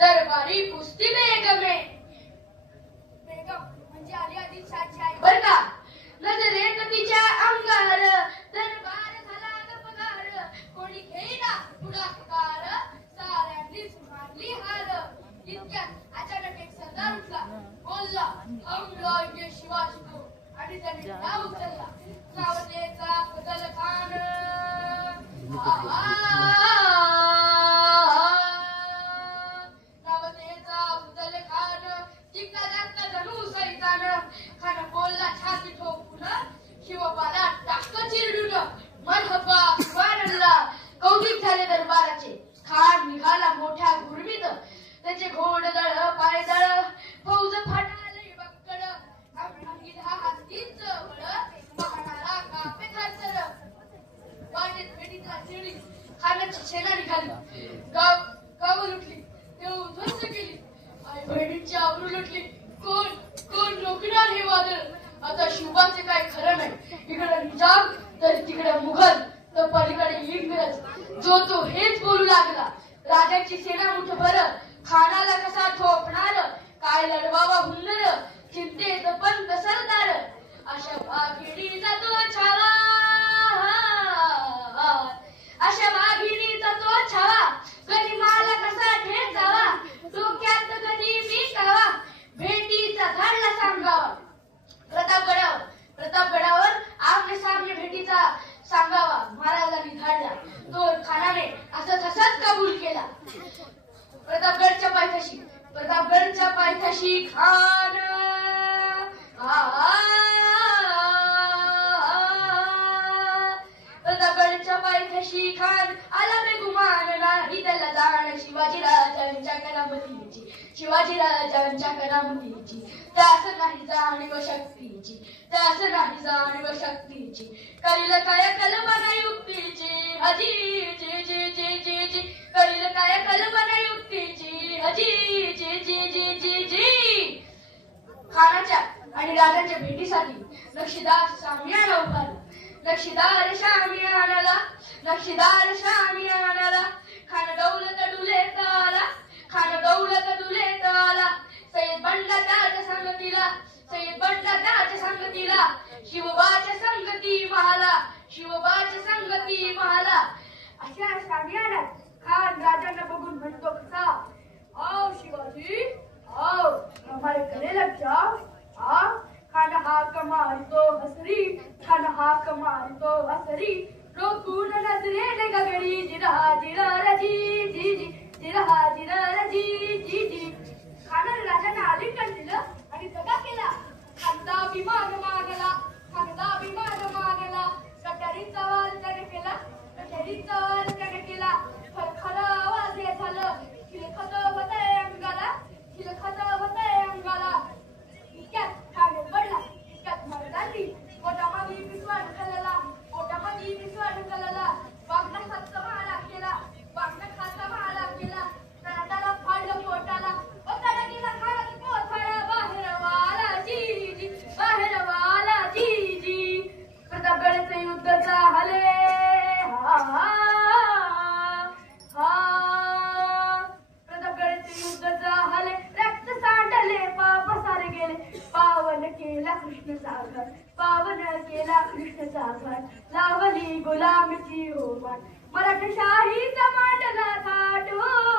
दरबारी कुस्ती बेगमे. बेगम म्हणजे आली आदिलशाहाची आई. बर का? नजरेत तिच्या अंगार दरबार झाला गपगार. कोणी घेईना पुढाकार, साऱ्यांनीच मारली हार. इतक्यात अचानक एक सरदार उठला, बोलला, हम लाएंगे शिवाजी को. आणि त्याने नाव उचलला, सावतेचा फजल खान. सावतेचा फजल खान जिंका जास्त जणू सैतान. खान बोलला छाती ठोकून, शिवबाला टाक चिरडून. मरहबा सुभानअल्लाह. कौतुक झाले दरबाराचे. खान निघाला मोठ्या गुरमीत. त्याचे घोडदळ पायदळ फौज फाटाले बक्कड. अंगी दहा हत्तींचं बळ, वाहणारा कापे खासर. वाटेत भेटीचा शिडी खानाची सेना निघाली. गाव लुटली, देव उद्ध्वस्त केली. आई बहिणींची आबरू लुटली. कोण कोण रोखणार हे वादळ. आता शिवबाचे काय खरं नाही. इकडे निजाम तर तिकडे मुघल तर पलीकडे इंग्रज. जो तो हेच बोलू लागला. राजाची सेना मुठभर खानाला कसा ठोकणार. काय लढवावा हुंदर, चिंतेत पंत सरदार. अशा वाघिणीचा तो छावा, अशा वाघिणीचा तो छावा. कधी माला कसा ठेचावा, डोक्यात कधी मी कावा. भेटीचा धाडला सांगावा. प्रतापगडावर आमने सामने भेटीचा सांगावा महाराजांनी धाडला. तो खानाने असंच कबूल केला. प्रतापगडच्या पायथ्याशी खान. प्रतापगडच्या पायथ्याशी खान आला बेगुमान. नाही त्याला जाण शिवाजी राजांच्या करामतीची. शिवाजी राजांच्या करामतीची. त्यास नाही जाणीव शक्तीची. त्यास नाही जाणीव शक्तीची. करील काय कल्पना युक्तीची. हजी जी जी जी जी जी. करील काय कल्पना युक्तीची. हजी जी जी जी जी जी. खानाच्या आणि राजांच्या भेटीसाठी नक्षीदार सामियाना उभारला. नक्षीदार शामियानाला खान दौलत डुलेत आला. खान दौलत डुलेत आला. सय्यद बनला त्याच्या संगतीला. सय्यद बनला त्याच्या संगतीला. शिवबाच्या संगती महाला. शिवबाच्या संगती महाला. अशा शामियानात खान राजांना बघून म्हणतो कसा, आओ शिवाजी आओ, हमारे गले लग जाओ. खान हाक मारतो हसरी. खान हाक मारतो हसरी. रोखून नजरेने गगडी. जिरहा जिरर जी जी जी. जिरहा जिरर जी जी जी. खानाने राजांना आलिंगन दिलं आणि दगा केला. खानचा अभिमान मागला. खानचा अभिमान मागला. कटारीचा वार त्याने केला. कटारीचा वार त्याने केला. खरखर आवाज हे झालं. खिलखत होतंय अंगाला. खिलखत होतंय अंगाला. इतक्यात खान पडला. इतक्यात महाराजांनी पोटामध्ये पिसवा ढकलला. पोटामध्ये पिसवा ढकलला. वाघना खातचा माळा केला. वाघना खातचा माळा केला. तडाला फाडलं पोटाला. ओताडा गेला खानाचा कोथळा. बाहेर वाला जी जी. बाहेर वाला जी जी. प्रतापगडचे युद्ध झाले. प्रतापगडचे युद्ध झाले. रक्त सांडले. पाप सारे गेले. पावन केला कृष्ण सागर. पावन केला कृष्ण सागर. लावली गुलामीची होमान. मराठशाहीचा मांडला थाट. हो